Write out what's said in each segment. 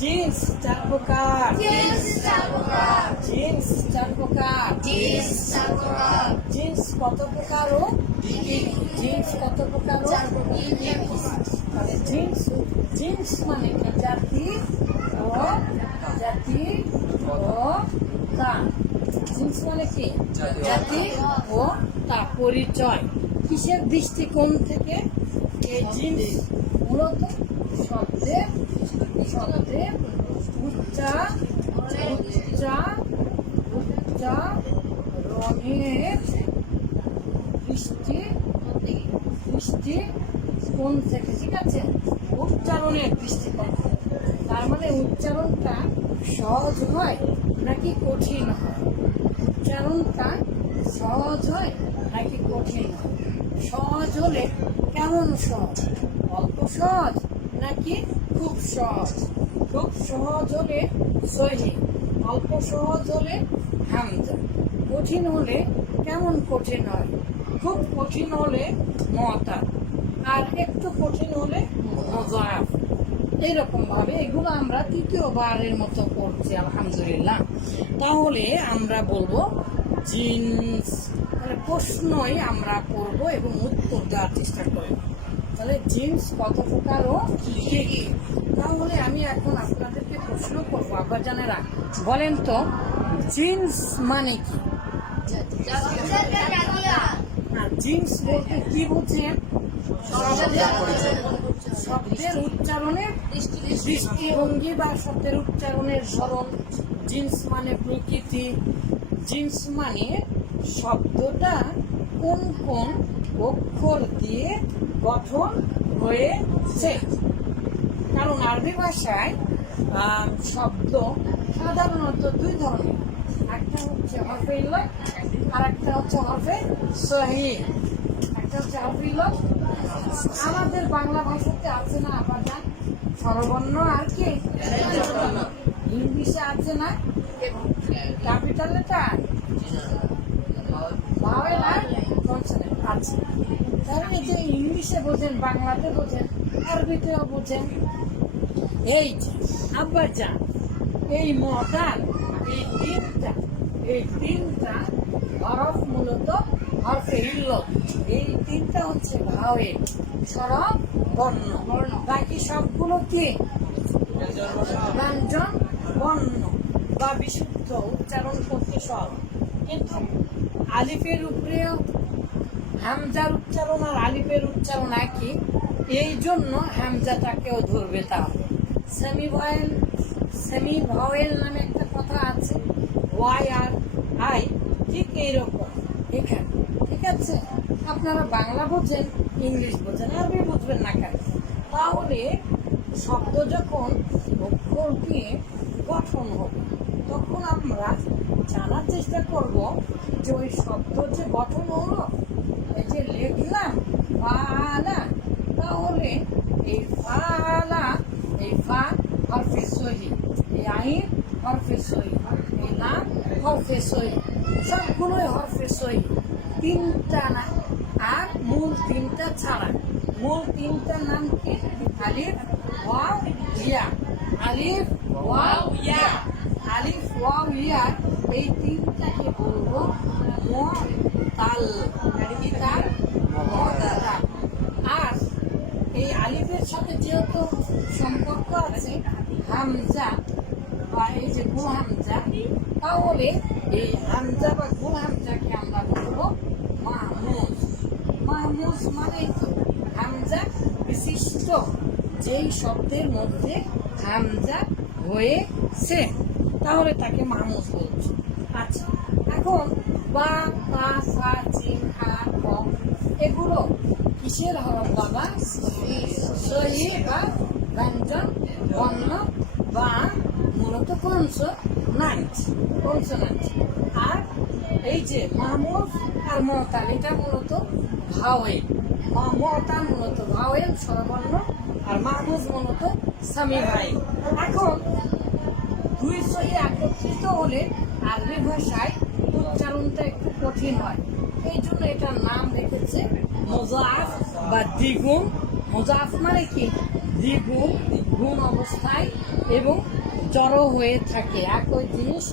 Jeans চার প্রকার। Jeans চার প্রকার। জিন্স চার প্রকার। জিন্স চার প্রকার। জিন্স কত প্রকার ও? জিন্স কত প্রকার চার প্রকার মানে জিন্স জিন্স মানে কি জাতি ও জাতি ও তা জিন্স মানে কি? জাতি। ও তা পরিচয়। কিসের দৃষ্টিকোণ থেকে? এই জিন্স মূলত শব্দের শব্দের উচ্চা উচ্চা উচ্চা, রঙের দৃষ্টি দৃষ্টি, কোন থেকে? ঠিক আছে? উচ্চারণের দৃষ্টিকোণ। তার মানে উচ্চারণটা সহজ হয় নাকি কঠিন হয়? উচ্চারণটা সহজ হয় নাকি কঠিন হয়? সহজ হলে কেমন সহজ? অল্প সহজ। নাকি খুব সহজ? খুব সহজ হলে সহি অল্প সহজ হলে হামজা কঠিন হলে কেমন কঠিন হয়? খুব কঠিন হলে মতা আর একটু কঠিন হলে মজাফ এইরকম ভাবে এগুলো আমরা তৃতীয়বারের মতো করছি, আলহামদুলিল্লাহ। তাহলে আমরা বলব জিন্স। মানে প্রশ্নই আমরা করব এবং উত্তর দেওয়ার চেষ্টা করব। তাহলে জিন্স কত প্রকার ও কি? কি তাহলে আমি এখন আপনাদেরকে প্রশ্ন করব আব্বাজানেরা বলেন তো জিন্স মানে কি? আর জিন্স বলতে কি বুঝেন শব্দের উচ্চারণের দৃষ্টিভঙ্গি বা শব্দের উচ্চারণের ধরন। জিন্স মানে প্রকৃতি। জিন্স মানে শব্দটা কোন কোন অক্ষর দিয়ে গঠন হয়েছে কারণ আরবি ভাষায় শব্দ সাধারণত দুই ধরনের। একটা হচ্ছে হরফে ইল্লত আর একটা হচ্ছে হরফে সহি একটা হচ্ছে হরফে আমাদের বাংলা ভাষাতে আছে না আপাতত স্বরবর্ণ আর কি? ইংলিশে আছে না? ক্যাপিটাল ভাওয়েল আর? কনসোনেন্ট আছে। ইংলিশে বোঝেন, বাংলাতে বোঝেন, আরবিতেও বোঝেন। এই আব্বা যান এই এই তিনটা এই তিনটা হরফ মূলত হরফে ইল্ল এই তিনটা হচ্ছে সরব, বর্ণ। বাকি সবগুলো কি? ব্যঞ্জন, বর্ণ বা বিশুদ্ধ উচ্চারণ করতে সব কিন্তু আলিফের উপরেও হামজার উচ্চারণ আর আলিফের উচ্চারণ একই। এই জন্য হামজাটাকেও ধরবে তা সেমি ভয়েল সেমি ভয়েল নামে একটা কথা আছে। ওয়াই আর আই ঠিক এইরকম এখানে। ঠিক আছে? আপনারা বাংলা বোঝেন, ইংলিশ বোঝেন, আরবি বুঝবেন না কেন? তাহলে শব্দ যখন অক্ষর দিয়ে গঠন হবে, তখন আমরা জানার চেষ্টা করব যে ওই শব্দ যে গঠন হলো, এই যে লিখলাম, ফালা, তাহলে এই ফালা, এই ফা হরফে সহি, এই আইন হরফে সহি, এই লাম হরফে সহি, সবগুলোই হরফে সহি। তিনটা না, আর মূল তিনটা ছাড়া। মূল তিনটা নাম কি? আলিফ, ওয়াও, ইয়া। আলিফ, ওয়াও, ইয়া। আলিফ, ওয়াও, ইয়া। এই তিনটাকে বলব? ম, তাল আর এই আলিফের সাথে যেহেতু সম্পর্ক আছে, হামজা বা এই যে গু হামজা, তাহলে এই হামজা বা গু হামজাকে আমরা বলব মাহমুজ মাহমুজ মানে তো হামজা বিশিষ্ট, যেই শব্দের মধ্যে হামজা হয়েছে। তাহলে তাকে মানুষ বলছে। আচ্ছা এখন বা, পা, সা চিন হা এগুলো কিসের হরফ বাবা? সহি বা ব্যঞ্জন, বর্ণ বা মূলত কনসোনান্ট কনসোনান্ট আর এই যে মাহমুদ আর মহতাল এটা মূলত ভাওয়েল মহতাল মূলত ভাওয়েল স্বরবর্ণ, আর মাহমুদ মূলত সামি ভাই। এখন দুই সহি একত্রিত হলে আরবি ভাষায় উচ্চারণটা একটু কঠিন হয়। এই জন্য এটার নাম রেখেছে মোজাফ বা দ্বিগুণ। মোজাফ মানে কি? দ্বিগুণ, গুণ অবস্থায় এবং জড়ো হয়ে থাকে। একই জিনিস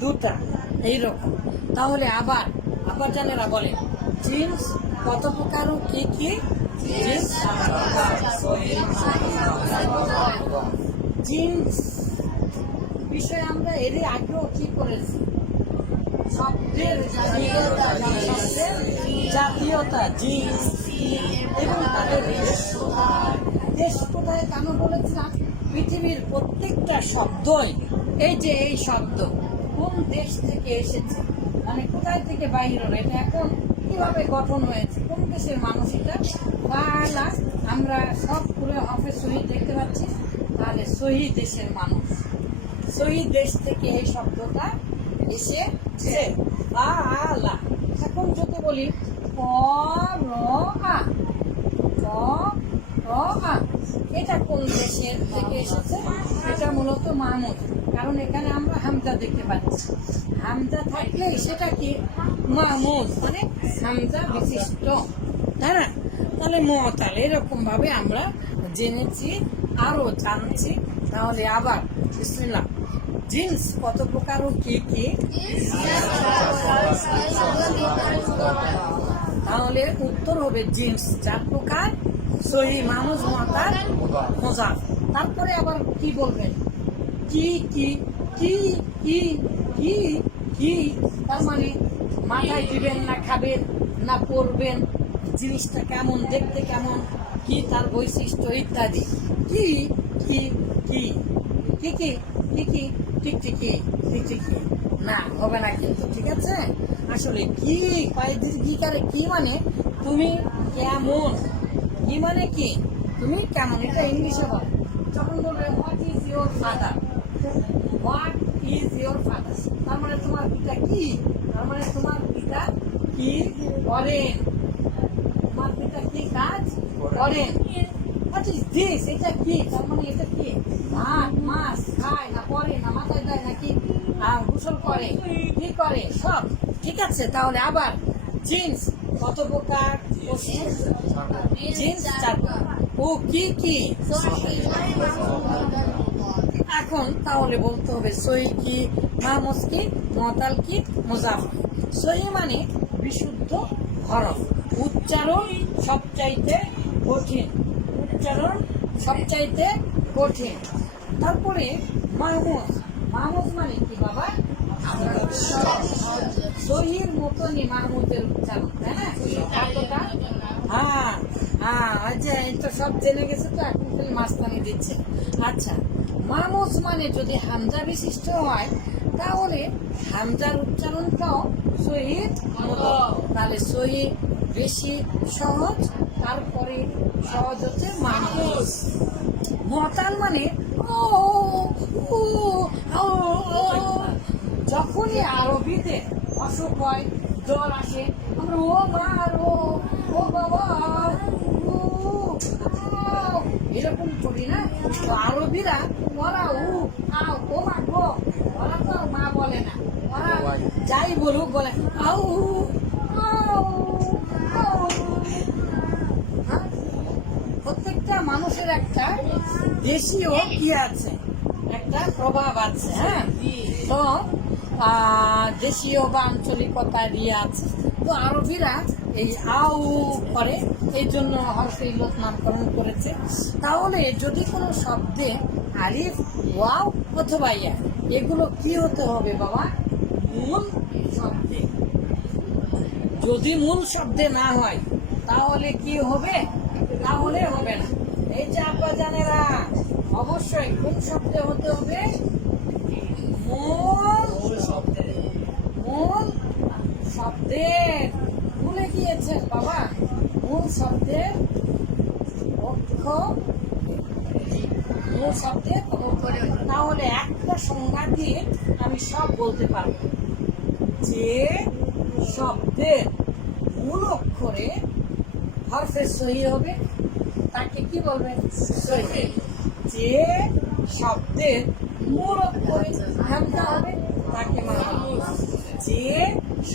দুটা, এইরকম। তাহলে আবার আবার জানেরা বলেন জিন্স কত প্রকার কি কি? জিন্স জিন্স বিষয়ে আমরা এর আগেও কি করেছি? শব্দের জাতীয়তা জিন্স এবং তাদের দেশ কোথায়? কেন বলেছিলাম? পৃথিবীর প্রত্যেকটা শব্দই এই যে এই শব্দ কোন দেশ থেকে এসেছে? মানে কোথায় থেকে বাহির হলো? এটা এখন কীভাবে গঠন হয়েছে? কোন দেশের মানুষ এটা? বাংলা আমরা সব পুরো হাফে শহীদ দেখতে পাচ্ছি। তাহলে শহীদ দেশের মানুষ। শহীদ দেশ থেকে এই শব্দটা এসেছে আলা। এখন যদি বলি ক র আ। ক র আ। এটা কোন দেশের থেকে এসেছে? এটা মূলত মাহমুদ কারণ এখানে আমরা হামজা দেখতে পাচ্ছি। হামজা থাকলে সেটা কি? মাহমুদ মানে হামজা বিশিষ্ট। তাই না তাহলে মতাল এরকম ভাবে আমরা জেনেছি আরও জানছি। তাহলে আবার বিসমিল্লাহ। জিন্স, কত প্রকার ও কি কি? তাহলে উত্তর হবে জিন্স, চার প্রকার, সহি মানুষ মাতার মজা তারপরে আবার কি বলবেন কি কি কি কি কি কি? তার মানে মাথায় দিবেন না, খাবেন না, পরবেন, জিনিসটা কেমন, দেখতে কেমন, কি তার বৈশিষ্ট্য ইত্যাদি। কি কি কি? কি কি? কি কি ঠিক ঠিকই ঠিক ঠিকই। না হবে না কিন্তু ঠিক আছে? আসলে কি কয়েকদিন কি করে কি মানে? তুমি কেমন? কি মানে কি? তুমি কেমন? এটা ইংলিশে বল। যখন বলবে what is your father what is your father তার মানে তোমার পিতা কি? তার মানে তোমার পিতা কি করেন? তোমার পিতা কি কাজ করেন? হোয়াট ইজ দিস এটা কি? তার মানে এটা কি? ভাত মাছ খায় না মাথায় দেয় নাকি আহ, গোসল করে কি করে, সব। ঠিক আছে, তাহলে আবার জিন্স। কত প্রকার? জিন্স ও, কি কি? এখন তাহলে বলতে হবে, সই কি মাহমুদ কি, মতাল কি, মোজাফ সই মানে বিশুদ্ধ হরফ। উচ্চারণ সবচাইতে কঠিন। উচ্চারণ সবচাইতে কঠিন। তারপরে মাহমুদ মাহমুদ মানে কি, বাবা? সহির মতনই মাহমুদের উচ্চারণ তাই না হ্যাঁ? হ্যাঁ আচ্ছা এই সব জেনে গেছে তো, এখন খালি মাস্তানি দিচ্ছে। আচ্ছা মাহমুদ মানে যদি হামজা বিশিষ্ট হয়, তাহলে হামজার উচ্চারণটাও মতো। তাহলে সহি বেশি সহজ, তারপরে সহজ হচ্ছে মাহমুদ মতাল মানে ও ও, ও। যখনই আরবিতে অসুখ হয় জ্বর আসে। আমরা, ও মা আর ও ও বাবা এরকম করি না। আরবিরা, ওরা উ আও ও মা গো। ওরা তো মা বলে না। ওরা যাই বলুক বলে আউ। হ্যাঁ? প্রত্যেকটা মানুষের একটা দেশীয় কি আছে? একটা প্রভাব আছে হ্যাঁ? তো দেশীয় বা আঞ্চলিকতা আছে। তো আরবিরা এই আউ করে, এই জন্য হরফে নামকরণ করেছে। তাহলে যদি কোনো শব্দে আলিফ, ওয়াও অথবা ইয়া, এগুলো কি হতে হবে বাবা? মূল শব্দে। যদি মূল শব্দে না হয়, তাহলে কি হবে? তাহলে হবে না। এই যে আব্বা জানেরা অবশ্যই কোন শব্দে হতে হবে? মূল মূল শব্দের, ভুলে গিয়েছেন বাবা। মূল শব্দের অক্ষ মূল শব্দের তাহলে একটা সংজ্ঞা দিয়ে আমি সব বলতে পারব। যে শব্দের মূল অক্ষরে হরফের সহি হবে, তাকে কি বলবেন সহি। যে শব্দের মূল অক্ষরে হামজা হবে, তাকে মাহমুদ যে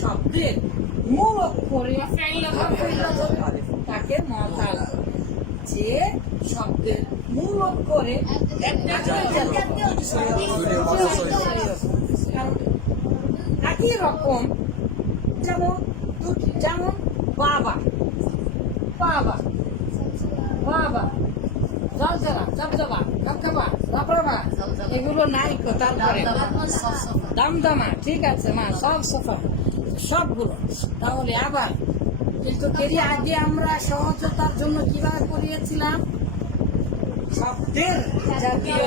শব্দের মূল অক্ষরে তাকে মতাল। যে শব্দের মূল অক্ষরে একই রকম যেমন যেমন বাবা বাবা বাবা জলজলা জবজবা জবজবা জবরবা এগুলো নাই তারপরে। দামদামা ঠিক আছে মা সব সফা। সবগুলো। তাহলে আবার কিন্তু কেরি আগে আমরা সহজতার জন্য কীভাবে করিয়েছিলাম? শব্দের জাতীয়